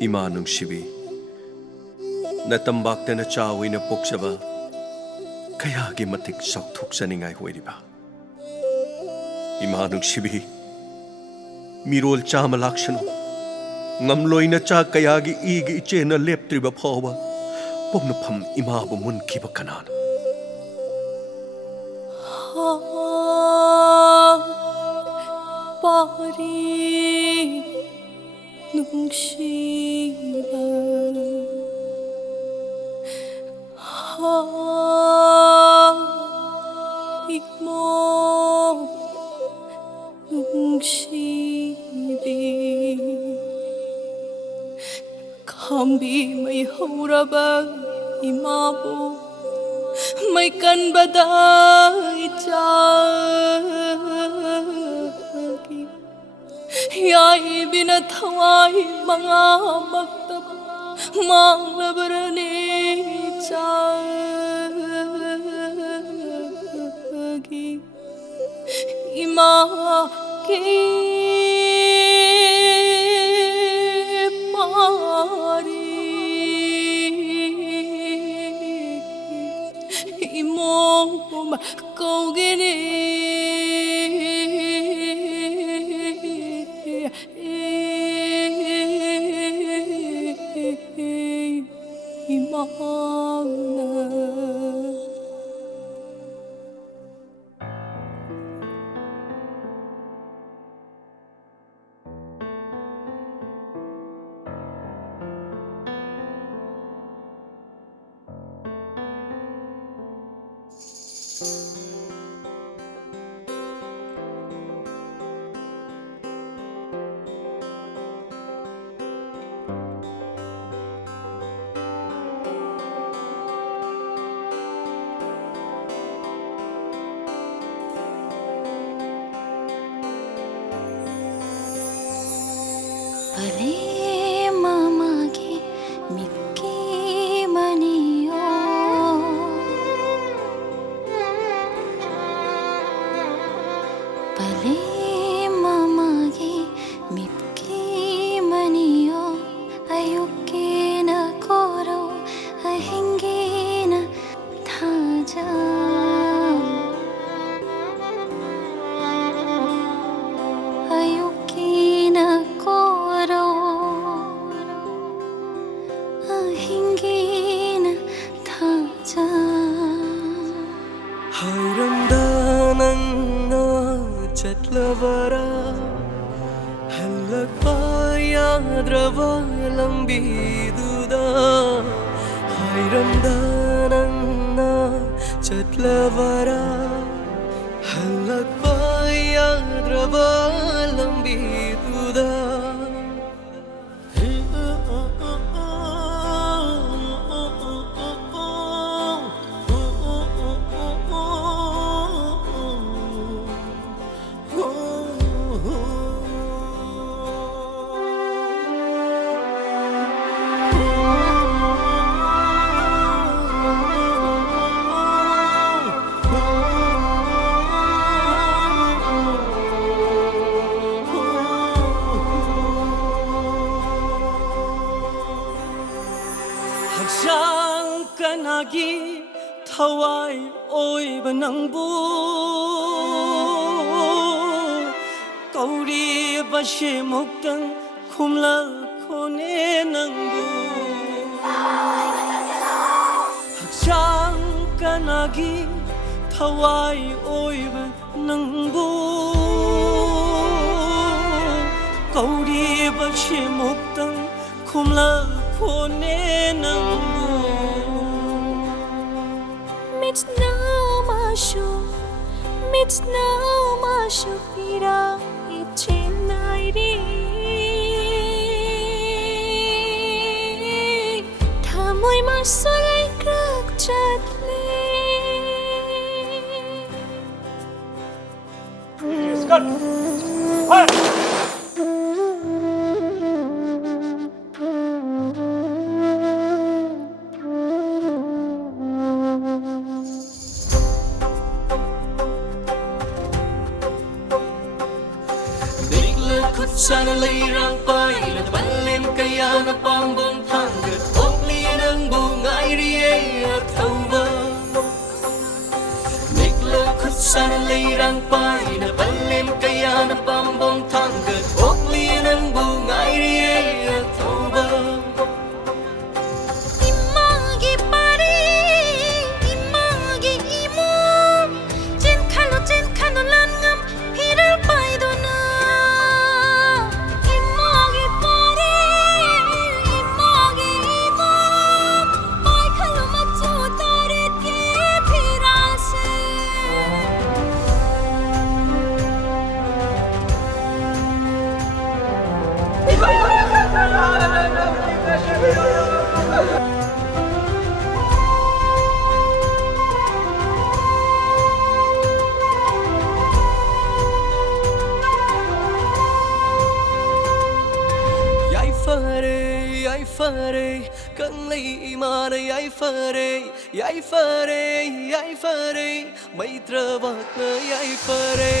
Ima nungsibi na tambak na chawi na poksaba kaya gimatik saktuk sa ningay huwag diba? Ima nungsibi mirol cha malaksano ngamloy na cha kaya gi igi iche na leptriba pawa pog na pam ima bumun kiba kanan. Pari nungsiba halik mo nungsibi kambi may hurabag imabo may kanbaday tiyagi yay binataway mga magtab manglabarani tiyagi imaki pari imong kau gini imana. Pale mamagi mikki maniyo Pale mamagi mikki maniyo ayuki na koro ahingi na thaja ayuki na hingin thaja hayramdanan na chatlavara halakpa yadrava lambiduda hayramdanan na chatlavara halakpa yadrava lambiduda Hagsang kanagi thawai oiba nangbu kauri bashe muktang khumla khone nangbu Hagsang kanagi thawai oiba nangbu kauri bashe muktang khumla khone nangbu Mitna mashu pira ichinayri thamoy masulay kragchatli Sana lirang pai na balim kaya na pambong tanggat Okli ng bungay riye at tauba Nikla kut sana lirang pai na balim kaya na pambong tanggat Okli ng bungay riye at tauba Imagi pari, imagi imo Jen kano lan ngam hiral pai do na Imagi pari, imagi imo Pai khalo machu tarit ke phirase Yai fare, kang lay imana yai fare, may trabak na yai fare